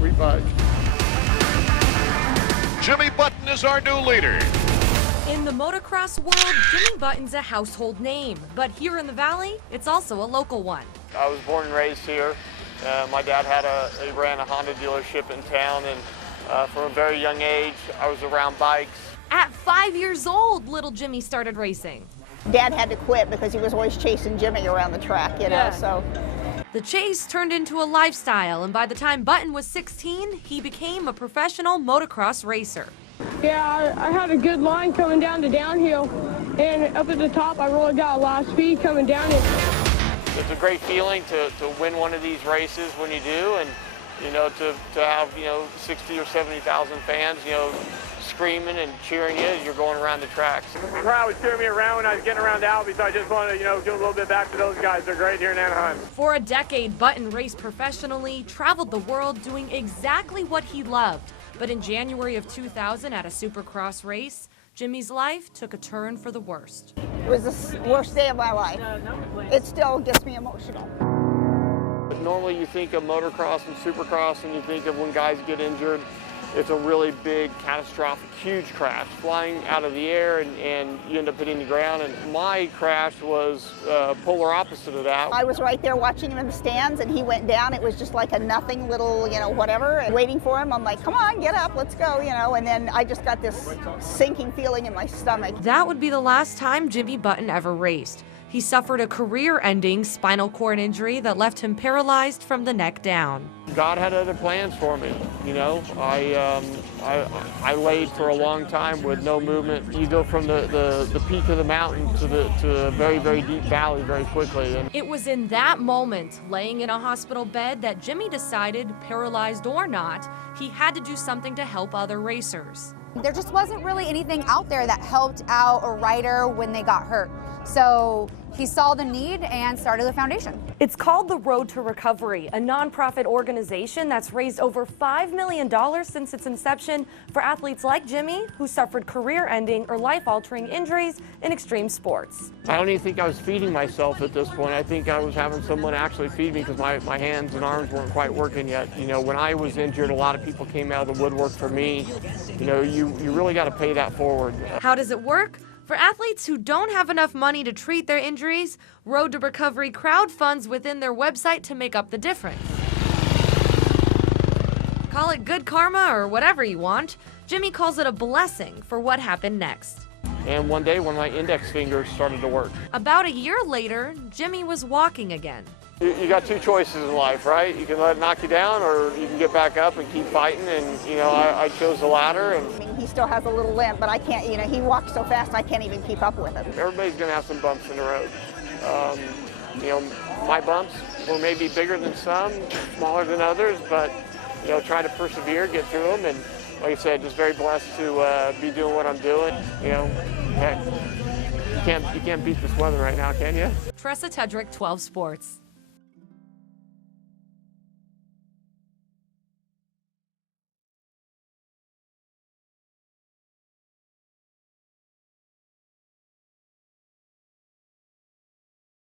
sweet bike. Jimmy Button is our new leader. In the motocross world, Jimmy Button's a household name, but here in the Valley, it's also a local one. I was born and raised here. My dad he ran a Honda dealership in town, and from a very young age, I was around bikes. At 5 years old, little Jimmy started racing. Dad had to quit because he was always chasing Jimmy around the track, you know, so. The chase turned into a lifestyle, and by the time Button was 16, he became a professional motocross racer. Yeah, I had a good line coming down to downhill, and up at the top, I really got a lot of speed coming down it. It's a great feeling to win one of these races when you do, and you know, to have 60 or 70,000 fans, screaming and cheering you as you're going around the tracks. The crowd was cheering me around when I was getting around Albie, so I just wanted to give a little bit back to those guys. They're great here in Anaheim. For a decade, Button raced professionally, traveled the world doing exactly what he loved. But in January of 2000 at a Supercross race, Jimmy's life took a turn for the worst. It was the worst day of my life. It still gets me emotional. Normally you think of motocross and supercross and you think of when guys get injured, it's a really big, catastrophic, huge crash, flying out of the air and you end up hitting the ground. And my crash was polar opposite of that. I was right there watching him in the stands, and he went down. It was just like a nothing little, whatever, and waiting for him. I'm like, come on, get up, let's go, and then I just got this sinking feeling in my stomach. That would be the last time Jimmy Button ever raced. He suffered a career-ending spinal cord injury that left him paralyzed from the neck down. God had other plans for me, I laid for a long time with no movement. You go from the peak of the mountain to a very, very deep valley very quickly. And it was in that moment, laying in a hospital bed, that Jimmy decided, paralyzed or not, he had to do something to help other racers. There just wasn't really anything out there that helped out a rider when they got hurt. So he saw the need and started the foundation. It's called the Road to Recovery, a nonprofit organization that's raised over $5 million since its inception for athletes like Jimmy who suffered career-ending or life-altering injuries in extreme sports. I don't even think I was feeding myself at this point. I think I was having someone actually feed me because my hands and arms weren't quite working yet. When I was injured, a lot of people came out of the woodwork for me. You really got to pay that forward. How does it work? For athletes who don't have enough money to treat their injuries, Road to Recovery crowdfunds within their website to make up the difference. Call it good karma or whatever you want. Jimmy calls it a blessing for what happened next. And one day when my index fingers started to work. About a year later, Jimmy was walking again. You got two choices in life, right? You can let it knock you down, or you can get back up and keep fighting. And I chose the latter. And He still has a little limp, but I can't. He walks so fast I can't even keep up with him. Everybody's going to have some bumps in the road. My bumps were maybe bigger than some, smaller than others, but try to persevere, get through them, and like I said, just very blessed to be doing what I'm doing. Heck, you can't beat this weather right now, can you? Tressa Tedrick, 12 Sports.